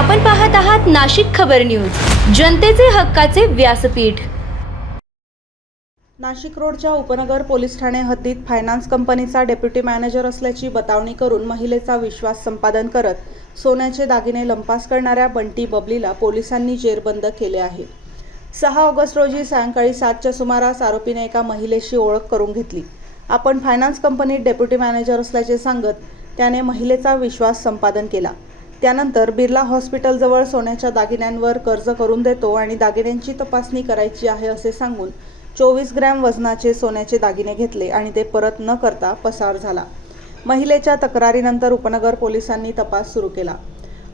आपण पाहत आहात नाशिक खबर न्यूज, जनतेचे हक्काचे व्यासपीठ। नाशिक रोडच्या उपनगर पोलीस ठाणे हद्दीत फायनान्स कंपनीचा डेप्युटी मॅनेजर असल्याची बतावणी करून महिलेचा विश्वास संपादन करत सोन्याचे दागिने लंपास करणाऱ्या बंटी बबलीला पोलिसांनी जेरबंद केले आहे। 6 ऑगस्ट रोजी सायंकाळी 7च्या सुमारास आरोपीने एका महिलेशी ओळख करून घेतली। आपण फायनान्स कंपनीत डेप्युटी मॅनेजर असल्याचे सांगत त्याने महिलेचा विश्वास संपादन केला। त्यानंतर बिर्ला हॉस्पिटलजवळ सोन्याच्या दागिन्यांवर कर्ज करून देतो आणि दागिन्यांची तपासणी करायची आहे असे सांगून 24 ग्रॅम वजनाचे सोन्याचे दागिने घेतले आणि ते परत न करता पसार झाला। महिलेच्या तक्रारीनंतर उपनगर पोलिसांनी तपास सुरू केला।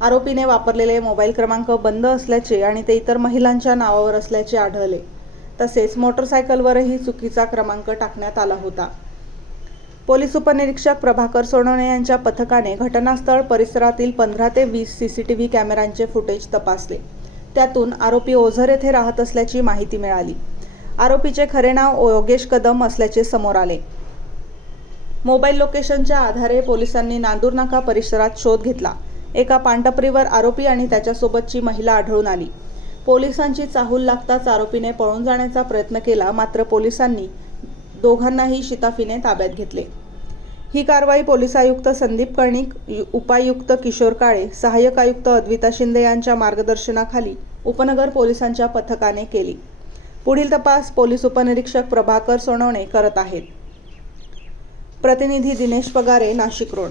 आरोपीने वापरलेले मोबाईल क्रमांक बंद असल्याचे आणि ते इतर महिलांच्या नावावर असल्याचे आढळले। तसेच मोटरसायकलवरही चुकीचा क्रमांक टाकण्यात आला होता। पोलीस उपनिरीक्षक प्रभाकर सोनवणे यांच्या पथकाने घटनास्थळ परिसरातील 15 ते 20 सीसीटीव्ही कॅमेऱ्यांचे फुटेज तपासले। त्यातून आरोपी ओझर येथे राहत असल्याची माहिती मिळाली। आरोपीचे खरे नाव योगेश कदम असल्याचे समोर आले। मोबाईल लोकेशनच्या आधारे पोलिसांनी नांदूर नाका परिसरात शोध घेतला। एका पानटपरीवर आरोपी आणि त्याच्यासोबतची महिला आढळून आली। पोलिसांची चाहूल लागताच आरोपीने पळून जाण्याचा प्रयत्न केला, मात्र पोलिसांनी दोघांनाही शिताफीने ताब्यात घेतले। ही कारवाई पोलीस आयुक्त संदीप कर्णिक, उपायुक्त किशोर काळे, सहाय्यक आयुक्त अद्विता शिंदे यांच्या मार्गदर्शनाखाली उपनगर पोलिसांच्या पथकाने केली। पुढील तपास पोलीस उपनिरीक्षक प्रभाकर सोनवणे करत आहेत। प्रतिनिधी दिनेश पगारे, नाशिक रोड।